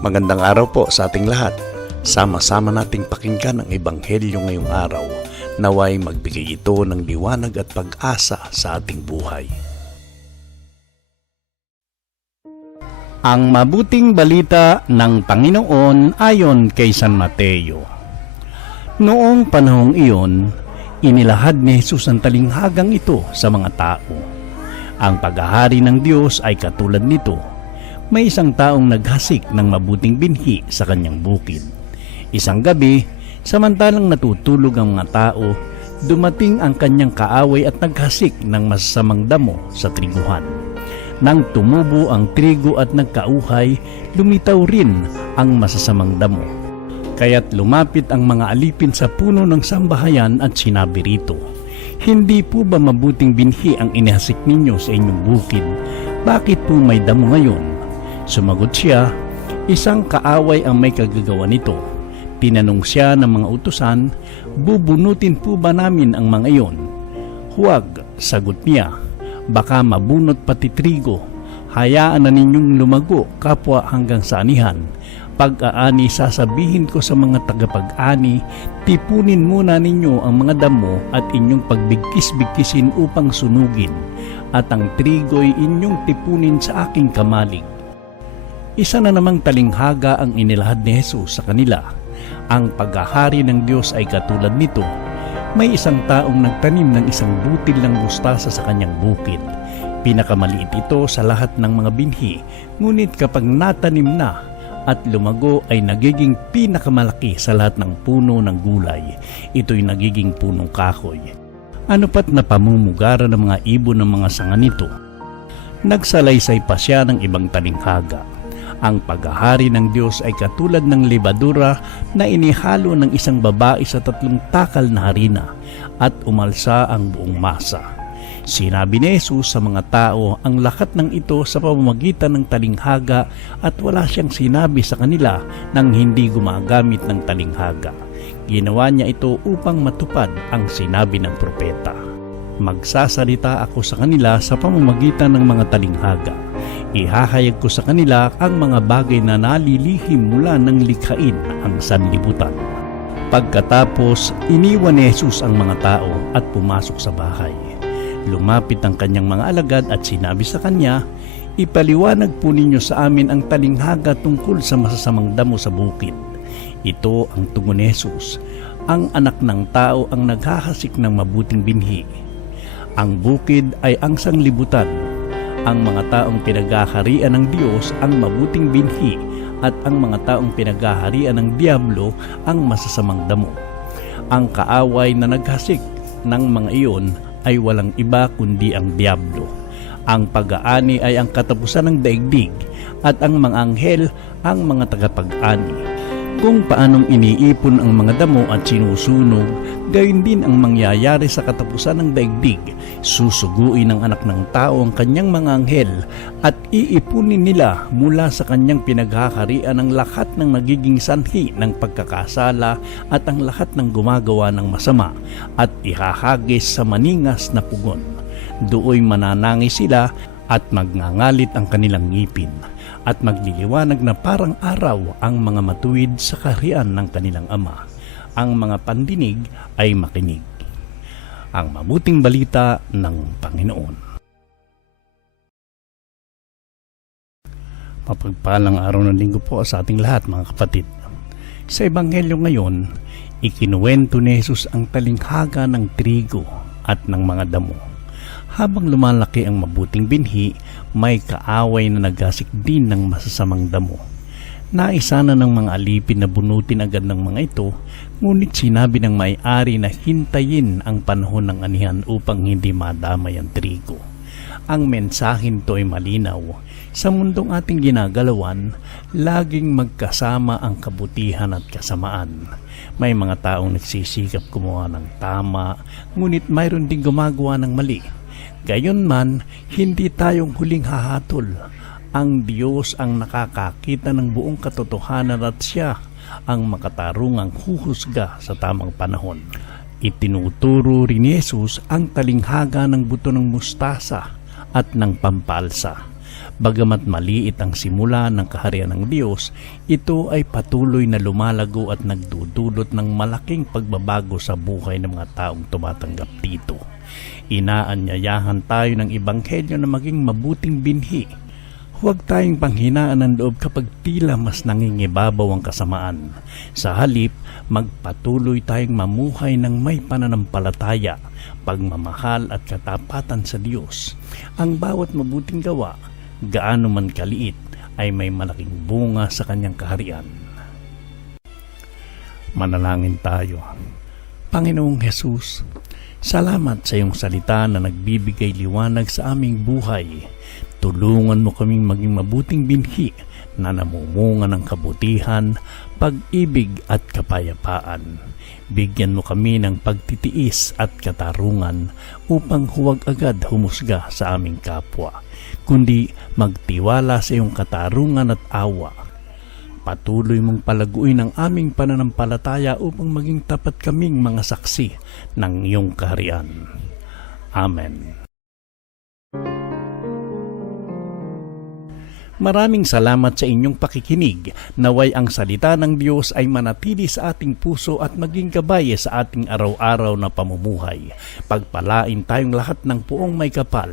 Magandang araw po sa ating lahat. Sama-sama nating pakinggan ang Ebanghelyo ngayong araw. Naway magbigay ito ng liwanag at pag-asa sa ating buhay. Ang mabuting balita ng Panginoon ayon kay San Mateo. Noong panahong iyon, inilahad ni Jesus ang talinghagang ito sa mga tao. Ang paghahari ng Diyos ay katulad nito. May isang taong naghasik ng mabuting binhi sa kanyang bukid. Isang gabi, samantalang natutulog ang mga tao, dumating ang kanyang kaaway at naghasik ng masasamang damo sa triguhan. Nang tumubo ang trigo at nagkauhay, lumitaw rin ang masasamang damo. Kaya't lumapit ang mga alipin sa puno ng sambahayan at sinabi rito, "Hindi po ba mabuting binhi ang inihasik ninyo sa inyong bukid? Bakit po may damo ngayon?" Sumagot siya, "Isang kaaway ang may kagagawa nito." Tinanong siya ng mga utusan, "Bubunutin po ba namin ang mga iyon?" "Huwag," sagot niya, "baka mabunot pati trigo. Hayaan na ninyong lumago kapwa hanggang sa anihan. Pag-aani sasabihin ko sa mga tagapag-ani, tipunin muna ninyo ang mga damo at inyong pagbigkis-bigkisin upang sunugin, at ang trigo'y inyong tipunin sa aking kamalig." Isa na namang talinghaga ang inilahad ni Jesus sa kanila. Ang paghahari ng Diyos ay katulad nito. May isang taong nagtanim ng isang butil ng mustasa sa kanyang bukid. Pinakamaliit ito sa lahat ng mga binhi, ngunit kapag natanim na at lumago ay nagiging pinakamalaki sa lahat ng puno ng gulay. Ito'y nagiging punong kahoy. Ano pat na pamumugaran ng mga ibon ng mga sanga nito. Nagsalaysay pa siya ng ibang talinghaga. Ang paghahari ng Diyos ay katulad ng lebadura na inihalo ng isang babae sa 3 takal na harina at umalsa ang buong masa. Sinabi ni Jesus sa mga tao ang lahat ng ito sa pamamagitan ng talinghaga at wala siyang sinabi sa kanila nang hindi gumagamit ng talinghaga. Ginawa niya ito upang matupad ang sinabi ng propeta. "Magsasalita ako sa kanila sa pamamagitan ng mga talinghaga. Ihahayag ko sa kanila ang mga bagay na nalilihim mula ng likhain ang sanlibutan." Pagkatapos, iniwan ni Jesus ang mga tao at pumasok sa bahay. Lumapit ang kanyang mga alagad at sinabi sa kanya, "Ipaliwanag po ninyo sa amin ang talinghaga tungkol sa masasamang damo sa bukid." Ito ang tugon ni Jesus. Ang anak ng tao ang naghahasik ng mabuting binhi. Ang bukid ay ang sanglibutan. Ang mga taong pinaghaharian ng Diyos ang mabuting binhi at ang mga taong pinaghaharian ng Diablo ang masasamang damo. Ang kaaway na naghasik ng mga iyon ay walang iba kundi ang Diablo. Ang pag-aani ay ang katapusan ng daigdig at ang mga anghel ang mga tagapag-ani. Kung paanong iniipon ang mga damo at sinusunog, gayon din ang mangyayari sa katapusan ng daigdig. Susuguin ng anak ng tao ang kanyang mga anghel at iipunin nila mula sa kanyang pinaghaharian ang lahat ng nagiging sanhi ng pagkakasala at ang lahat ng gumagawa ng masama at ihahagis sa maningas na pugon. Dooy mananangis sila at magngangalit ang kanilang ngipin at magliliwanag na parang araw ang mga matuwid sa kaharian ng kanilang Ama. Ang mga pandinig ay makinig. Ang mabuting balita ng Panginoon. Mapagpalang araw ng linggo po sa ating lahat, mga kapatid. Sa Ebanghelyo ngayon, ikinuwento ni Jesus ang talinghaga ng trigo at ng mga damo. Habang lumalaki ang mabuting binhi, may kaaway na naghasik din ng masasamang damo. Naisa na ng mga alipin na bunutin agad ng mga ito, ngunit sinabi ng may-ari na hintayin ang panahon ng anihan upang hindi madamay ang trigo. Ang mensahin to ay malinaw. Sa mundong ating ginagalawan, laging magkasama ang kabutihan at kasamaan. May mga taong nagsisikap gumawa ng tama, ngunit mayroon ding gumagawa ng mali. Gayunman, hindi tayong huling hahatol. Ang Diyos ang nakakakita ng buong katotohanan at Siya ang makatarungang huhusga sa tamang panahon. Itinuturo rin ni Jesus ang talinghaga ng buto ng mustasa at ng pampalsa. Bagamat maliit ang simula ng kaharian ng Diyos, ito ay patuloy na lumalago at nagdudulot ng malaking pagbabago sa buhay ng mga taong tumatanggap dito. Inaanyayahan tayo ng Ebanghelyo na maging mabuting binhi. Huwag tayong panghinaan ng loob kapag tila mas nangingibabaw ang kasamaan. Sa halip, magpatuloy tayong mamuhay ng may pananampalataya, pagmamahal at katapatan sa Diyos. Ang bawat mabuting gawa, gaano man kaliit, ay may malaking bunga sa kanyang kaharian. Manalangin tayo. Panginoong Hesus, salamat sa iyong salita na nagbibigay liwanag sa aming buhay. Tulungan mo kaming maging mabuting binhi na namumunga ng kabutihan, pag-ibig at kapayapaan. Bigyan mo kami ng pagtitiis at katarungan upang huwag agad humusga sa aming kapwa, kundi magtiwala sa iyong katarungan at awa. Patuloy mong palaguin ang aming pananampalataya upang maging tapat kaming mga saksi ng iyong kaharian. Amen. Maraming salamat sa inyong pakikinig. Naway ang salita ng Diyos ay manatili sa ating puso at maging gabay sa ating araw-araw na pamumuhay. Pagpalain tayong lahat ng puong may kapal.